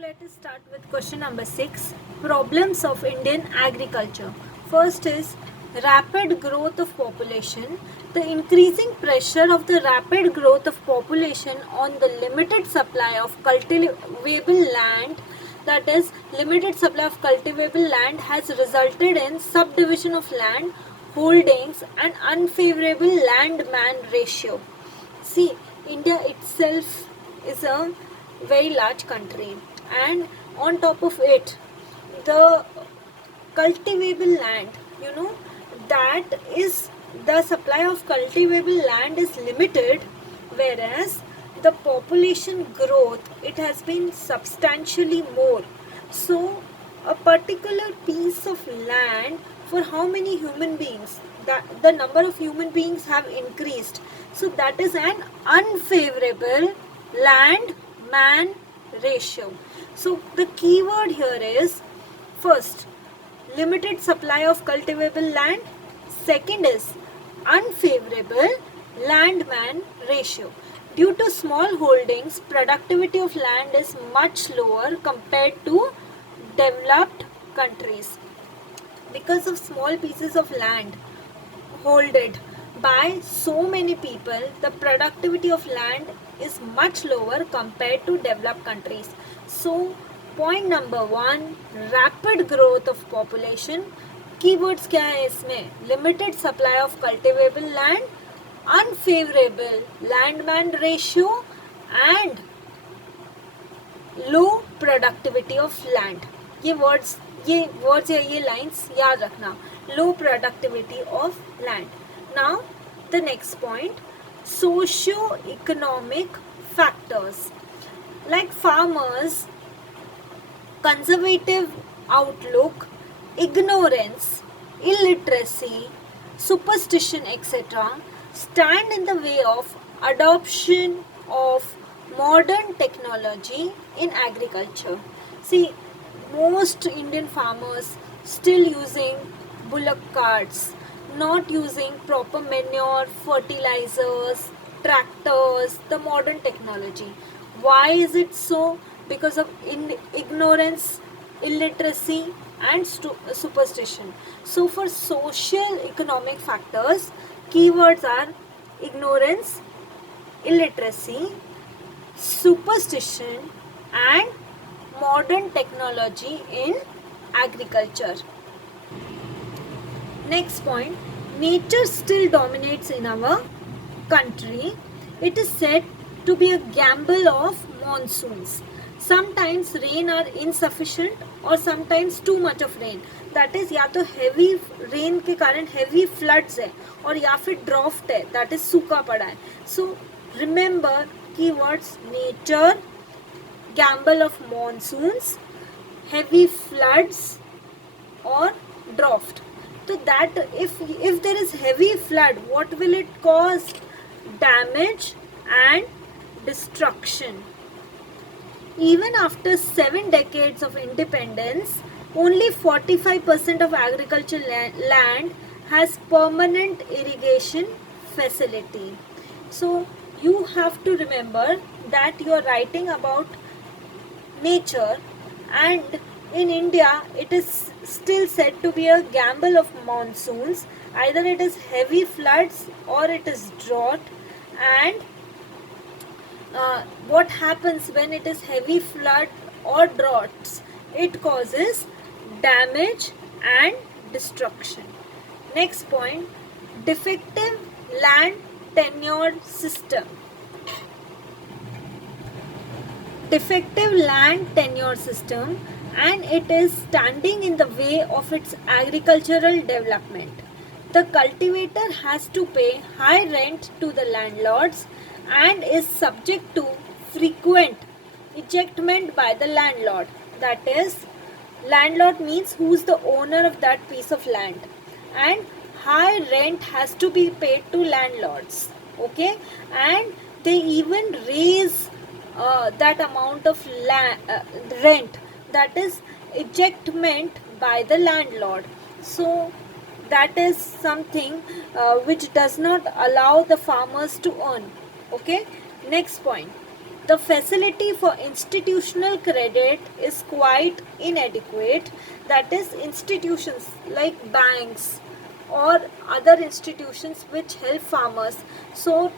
let us start with question number 6. Problems of Indian agriculture. First is rapid growth of population. The increasing pressure of the rapid growth of population on the limited supply of cultivable land, that is, limited supply of cultivable land has resulted in subdivision of land holdings and unfavorable land-man ratio. See, India itself is a very large country, and on top of it, the cultivable land, that is, the supply of cultivable land is limited, whereas the population growth, it has been substantially more. So a particular piece of land, for how many human beings, that the number of human beings have increased, so that is an unfavorable land man ratio. So the key word here is, first, limited supply of cultivable land. Second is unfavorable land man ratio. Due to small holdings, productivity of land is much lower compared to developed countries. Because of small pieces of land holded by so many people, the productivity of land is much lower compared to developed countries. So point number 1, rapid growth of population. Keywords क्या है इसमें? Limited supply of cultivable land, unfavorable land man ratio and low productivity of land. ये words या ये lines याद रखना. Low productivity of land. Now the next point, socio-economic factors like farmers, conservative outlook, ignorance, illiteracy, superstition, etc. stand in the way of adoption of modern technology in agriculture. See, most Indian farmers still using bullock carts, not using proper manure, fertilizers, tractors, the modern technology. Why is it so? Because of ignorance, illiteracy and superstition. So for social economic factors, keywords are ignorance, illiteracy, superstition and modern technology in agriculture. Next point, nature still dominates in our country. It is said to be a gamble of monsoons. Sometimes rain are insufficient और sometimes too much of rain. That is, या तो heavy rain के कारण heavy floods है और या फिर drought है, that is सूखा पड़ा है. So remember keywords: nature, gamble of monsoons, heavy floods or drought. So that if there is heavy flood, what will it cause? Damage and destruction. Even after 7 decades of independence, only 45% of agricultural land has permanent irrigation facility. So you have to remember that you are writing about nature, and in India it is still said to be a gamble of monsoons. Either it is heavy floods or it is drought. And what happens when it is heavy flood or droughts? It causes damage and destruction. Next point, defective land tenure system. Defective land tenure system, and it is standing in the way of its agricultural development. The cultivator has to pay high rent to the landlords and is subject to frequent ejectment by the landlord. That is, landlord means who's the owner of that piece of land, and high rent has to be paid to landlords. Okay, and they even raise that amount of rent, that is ejectment by the landlord. So that is something which does not allow the farmers to earn. Okay, next point, The facility for institutional credit is quite inadequate. That is, institutions like banks or other institutions which help farmers. So,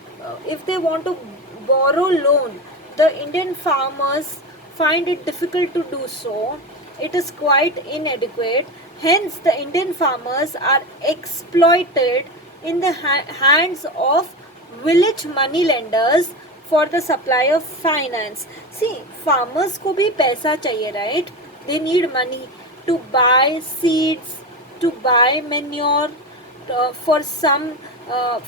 if they want to borrow loan, the Indian farmers find it difficult to do so. It is quite inadequate. Hence, the Indian farmers are exploited in the hands of village money lenders for the supply of finance. See, farmers को भी पैसा चाहिए, right? They need money to buy seeds, to buy manure, for some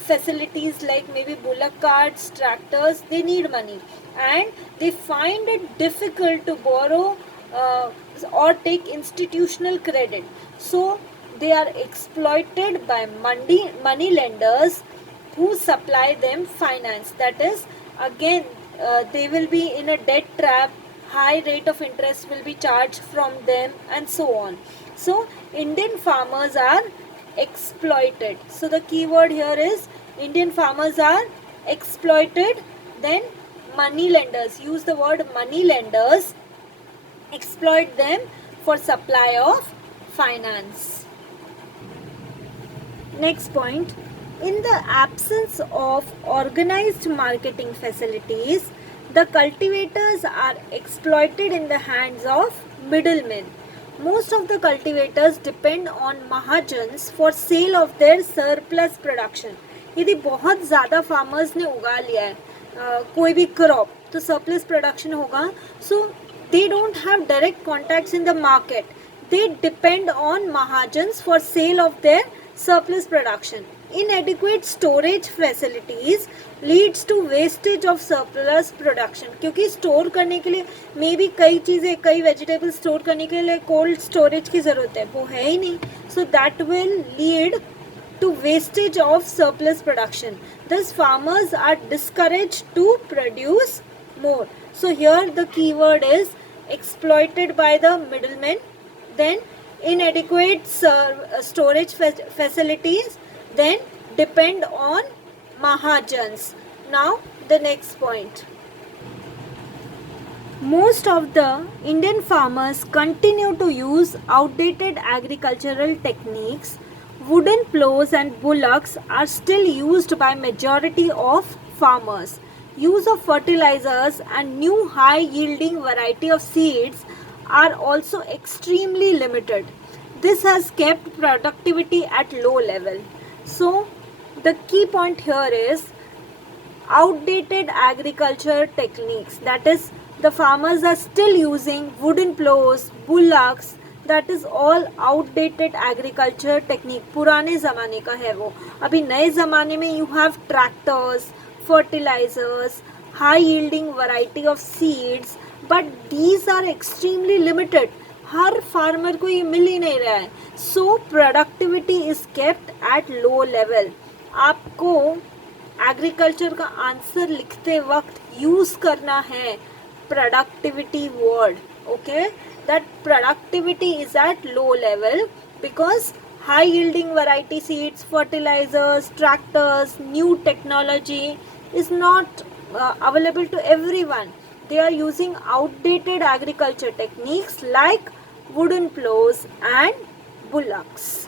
facilities like maybe bullock carts, tractors. They need money, and they find it difficult to borrow or take institutional credit. So they are exploited by money lenders who supply them finance. That is, again, they will be in a debt trap. High rate of interest will be charged from them, and so on. So Indian farmers are exploited. So the keyword here is Indian farmers are exploited. Then money lenders, use the word money lenders, exploit them for supply of finance. Next point, in the absence of organized marketing facilities, the cultivators are exploited in the hands of middlemen. Most of the cultivators depend on mahajans for sale of their surplus production. यदि बहुत ज़्यादा farmers ने उगा लिया है कोई भी crop, तो surplus production होगा. So they don't have direct contacts in the market. They depend on mahajans for sale of their surplus production. Inadequate storage facilities leads to wastage of surplus production. क्योंकि store करने के लिए may be कई चीज़ें, कई vegetable store करने के लिए कोल्ड स्टोरेज की ज़रूरत है, वो है ही नहीं. So that will lead to wastage of surplus production. Thus farmers are discouraged to produce more. So here the keyword is exploited by the middlemen. Then inadequate storage facilities. Then depend on mahajans. Now the next point. Most of the Indian farmers continue to use outdated agricultural techniques. Wooden plows and bullocks are still used by majority of farmers. Use of fertilizers and new high yielding variety of seeds are also extremely limited. This has kept productivity at low level. So the key point here is outdated agriculture techniques. That is, the farmers are still using wooden plows, bullocks. That is all outdated agriculture technique. पुराने ज़माने का है वो. अभी नए ज़माने में you have tractors, fertilizers, high yielding variety of seeds, but these are extremely limited. Her farmer को ये मिल ही नहीं रहा है. So productivity is kept at low level. आपको एग्रीकल्चर का आंसर लिखते वक्त यूज़ करना है productivity word. Okay, that productivity is at low level because high yielding variety seeds, fertilizers, tractors, new technology is not available to everyone. They are using outdated agriculture techniques like wooden plows and bullocks.